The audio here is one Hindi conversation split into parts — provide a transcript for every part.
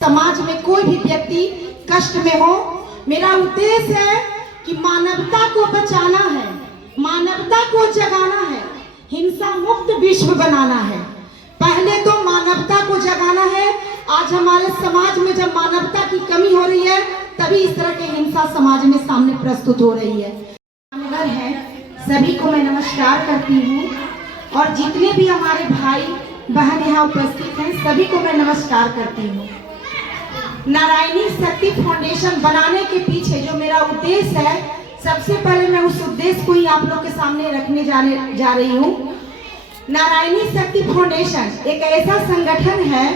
समाज में कोई भी व्यक्ति कष्ट में हो, मेरा उद्देश्य है कि मानवता को बचाना है, मानवता को जगाना है, हिंसा मुक्त विश्व बनाना है। पहले तो मानवता को जगाना है। आज हमारे समाज में जब मानवता की कमी हो रही है तभी इस तरह के हिंसा समाज में सामने प्रस्तुत हो रही है। सभी को मैं नमस्कार करती हूँ और जितने भी हमारे भाई बहन यहाँ उपस्थित हैं सभी को मैं नमस्कार करती हूँ। नारायणी शक्ति फाउंडेशन बनाने के पीछे जो मेरा उद्देश्य है, सबसे पहले मैं उस उद्देश्य को ही आप लोग के सामने रखने जा रही हूँ। नारायणी शक्ति फाउंडेशन एक ऐसा संगठन है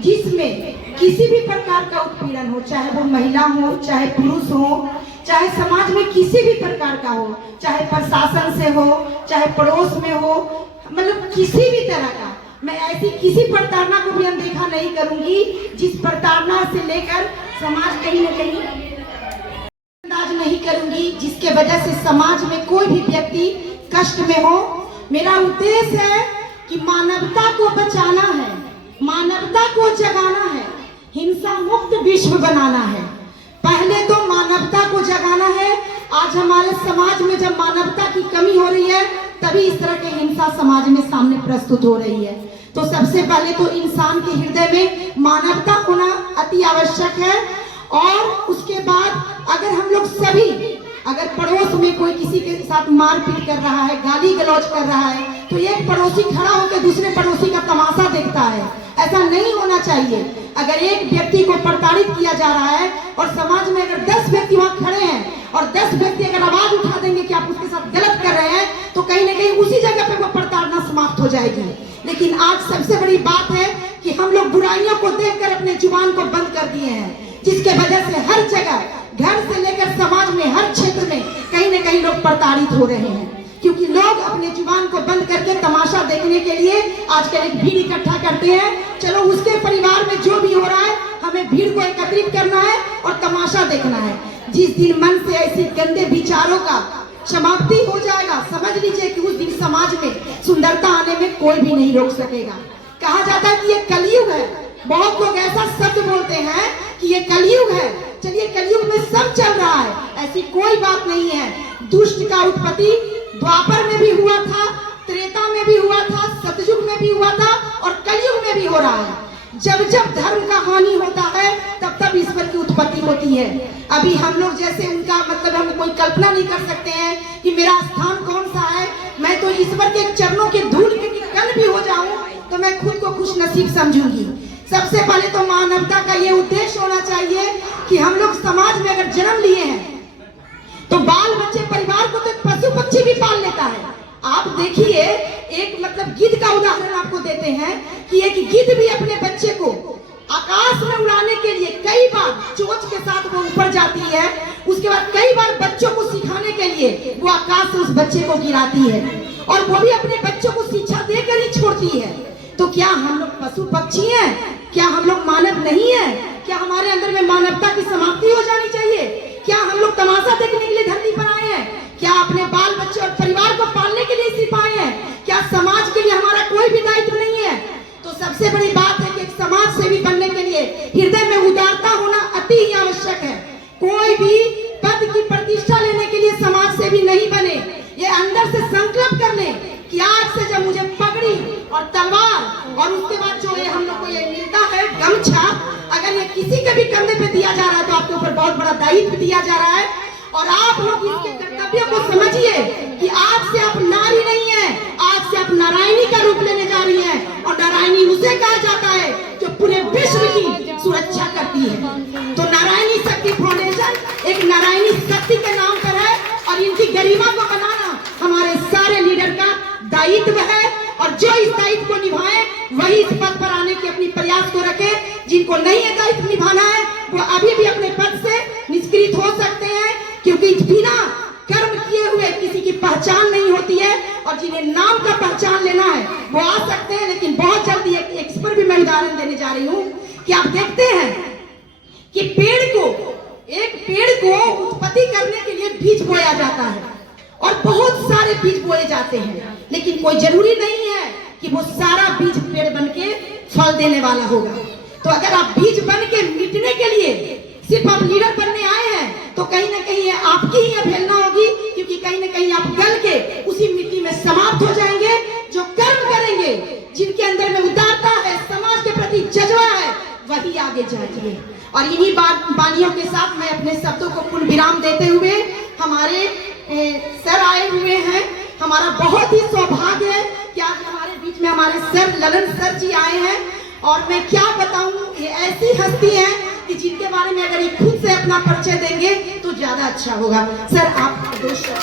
जिसमें किसी भी प्रकार का उत्पीड़न हो, चाहे वो महिला हो, चाहे पुरुष हो, चाहे समाज में किसी भी प्रकार का हो, चाहे प्रशासन से हो, चाहे पड़ोस में हो, मतलब किसी भी तरह का, मैं ऐसी किसी प्रताड़ना को भी अनदेखा नहीं करूंगी जिस प्रताड़ना से लेकर समाज कहीं न कहीं अंदाज नहीं करूंगी, जिसके वजह से समाज में कोई भी व्यक्ति कष्ट में हो। मेरा उद्देश्य है कि मानवता को बचाना है, मानवता को जगाना है, हिंसा मुक्त विश्व बनाना है। पहले तो मानवता को जगाना है। आज हमारे समाज में जब मानवता की कमी हो रही है तभी इस तरह के हिंसा समाज में सामने प्रस्तुत हो रही है। तो सबसे पहले तो इंसान के हृदय में मानवता होना अति आवश्यक है। और उसके बाद अगर हम लोग सभी, अगर पड़ोस में कोई किसी के साथ मारपीट कर रहा है, गाली गलौज कर रहा है, तो एक पड़ोसी खड़ा होकर दूसरे पड़ोसी का तमाशा देखता है। ऐसा नहीं होना चाहिए। अगर एक व्यक्ति को प्रताड़ित किया जा रहा है और समाज में अगर 10 व्यक्ति वहां खड़े हैं और 10 व्यक्ति अगर आवाज उठा देंगे कि आप उसके साथ गलत कर रहे हैं, तो कहीं ना कहीं उसी जगह पे वो प्रताड़ना समाप्त हो जाएगी। लेकिन आज सबसे बड़ी बात है कि हम लोग बुराइयों को देखकर अपने जुबान को बंद कर दिए हैं, जिसके वजह से हर जगह, घर से लेकर समाज में, हर क्षेत्र में कहीं ना कहीं लोग प्रताड़ित हो रहे हैं, क्योंकि लोग अपने जुबान को बंद करके तमाशा देखने के लिए आजकल एक भीड़ इकट्ठा करते हैं। चलो उसके परिवार में जो भी हो रहा है हमें भीड़ को एकत्रित करना है और तमाशा देखना है। जिस दिन मन से ऐसी गंदे विचारों का समाप्ति हो जाएगा, समझ लीजिए कि उस दिन समाज में सुंदरता आने में कोई भी नहीं रोक सकेगा। कहा जाता है कि ये कलयुग है। बहुत लोग ऐसा शब्द बोलते हैं कि ये कलयुग है। चलिए, कलयुग में सब चल रहा है, ऐसी कोई बात नहीं है। दुष्ट का उत्पत्ति द्वापर में भी हुआ था, त्रेता में भी हुआ था, सतयुग में भी हुआ था और कलयुग में भी हो रहा है। जब जब धर्म का हानि होता है तब तब ईश्वर की उत्पत्ति होती है। अभी हम लोग जैसे उनका मतलब हम कोई कल्पना नहीं कर सकते हैं कि मेरा स्थान कौन सा है। मैं तो ईश्वर के चरणों के धूल के कण भी हो जाऊं तो मैं खुद को खुश नसीब समझूंगी। सबसे पहले तो मानवता का ये उद्देश्य होना चाहिए कि हम लोग समाज में अगर जन्म लिए हैं तो बाल बच्चे, परिवार को तो पशु पक्षी भी पाल लेता है। आप देखिए, एक मतलब गिद्ध का उदाहरण आपको देते हैं कि एक गिद्ध भी अपने बच्चे को आकाश में उड़ाने के लिए कई बार चोंच के साथ वो ऊपर जाती है, उसके बाद कई बार बच्चों को सिखाने के लिए वो आकाश से उस बच्चे को गिराती है और वो भी अपने बच्चों को शिक्षा देकर ही छोड़ती है। तो क्या हम लोग पशु पक्षी हैं? क्या हम लोग मानव नहीं है? क्या हमारे अंदर में मानवता की समाप्ति हो जानी चाहिए? क्या हम लोग तमाशा देखने के लिए धरती पर आए हैं? क्या अपने बाल बच्चे और परिवार को पालने के लिए सिर्फ आए हैं? क्या समाज के लिए हमारा कोई भी दायित्व नहीं है? तो सबसे बड़ी बात है कि एक समाज सेवी बनने के लिए हृदय में उदारता होना अति ही आवश्यक है। कोई भी पद की प्रतिष्ठा लेने के लिए समाज सेवी नहीं बने। ये अंदर से संकल्प कर ले कि आज से जब मुझे पगड़ी और तलवार और उसके बाद जो ये हम लोग को ये मिलता है गमछा, अगर ये किसी के भी कंधे पे दिया जा रहा है तो आपके ऊपर बहुत बड़ा दायित्व दिया जा रहा है। और आप लोग इसके कर्तव्य को समझिए कि आज से आप नारी नहीं है, आज से आप नारायणी का रूप लेने जा रही हैं। और नारायणी उसे कहा जाता है जो पूरे विश्व की सुरक्षा करती है। तो नारायणी शक्ति फाउंडेशन एक नारायणी शक्ति के नाम पर है और इनकी गरिमा को बनाना हमारे सारे लीडर का दायित्व है। और जो इस दायित्व को निभाए वही इस पद पर आने के अपनी प्रयास को रखे। जिनको नहीं है दायित्व निभाना है वो अभी भी अपने पद से निष्क्रिय हो सकते हैं, क्योंकि बिना कर्म किए हुए किसी की पहचान नहीं होती है। और जिन्हें नाम का पहचान लेना है वो आ सकते हैं। लेकिन बहुत जल्दी एक इस पर भी मैं उदाहरण देने जा रही हूँ कि आप देखते हैं कि एक पेड़ को उत्पत्ति करने के लिए बीज बोया जाता है और बहुत सारे बीज बोए जाते हैं, लेकिन कोई जरूरी नहीं है कि वो सारा बीज पेड़ बनके फल देने वाला होगा। तो अगर आप बीज बन के मिटने के लिए सिर्फ आप लीडर बनने आए हैं तो कहीं ना कहीं आपकी ही अवहेलना होगी, क्योंकि कहीं ना कहीं आप गल के उसी मिट्टी में समाप्त हो जाएंगे। जो कर्म करेंगे, जिनके अंदर में उदारता है, समाज के प्रति जज्बा है, वही आगे जाएंगे। और इन्हीं बानियों के साथ मैं अपने शब्दों को पूर्ण विराम देते हुए, हमारे सर आए हुए हैं। हमारा बहुत ही सौभाग्य है कि आज हमारे बीच में हमारे सर ललन सर जी आए हैं। और मैं क्या बताऊं, ये ऐसी हस्ती है कि जिनके बारे में अगर ये खुद से अपना परिचय देंगे तो ज्यादा अच्छा होगा। सर आप दो शब्द